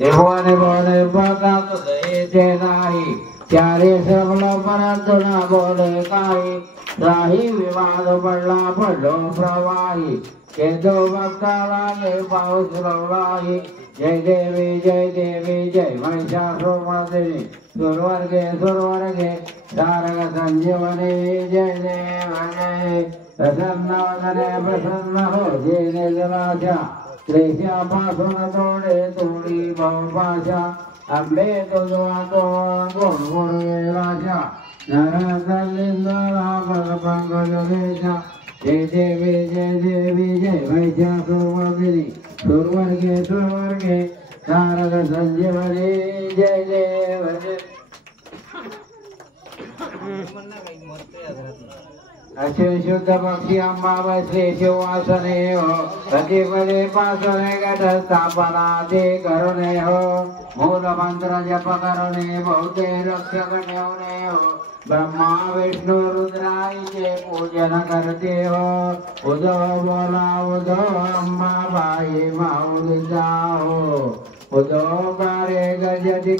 देवाने बोले बघत येते नाही त्यारे सबलं परंतु न बोले काही राही विवाद पडला पडलो प्रवाही केदो बघता लागे पाऊस रवलाही जय देवी जय महिषासुरमर्दिनी सुरवर्गे तारक संजीवनी जय देव जय प्रसन्न वदने प्रसन्न हो जेने जलाशा क्लेशापासून तोडी भावपाशा आंबे तुझा गोड गोड वेलाशा नरकलिंदला पंकजलेशा जय देवी जय महिषासुरमर्दिनी सुरवर्गे तारक संजीवनी जय देव जय असे शुद्ध पक्षी अंबा बसले शिवासने हो प्रतिपदे पासने घट स्थापना ते करुणे हो मूल मंत्र जप करुणे बहुते रक्षक ठेवणे हो ब्रह्मा विष्णु रुद्राईचे पूजन करते हो उदो बोला उदो अंबा बाई माऊली जाओ उदो कार्य गजती